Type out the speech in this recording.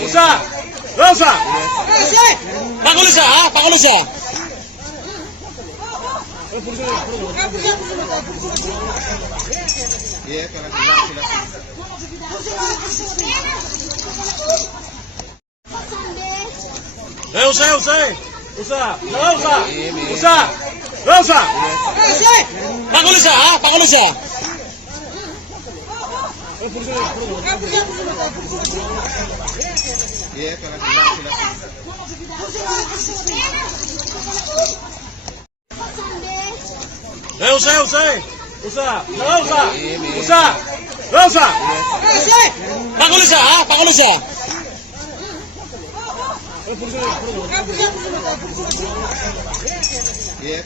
Usah. Usah. Pakulo siya, ha? Pakulo siya. Usah. Pakulo siya, ha? Pakulo siya. Usah. Pakulo siya, ha? Pakulo siya. Yeah,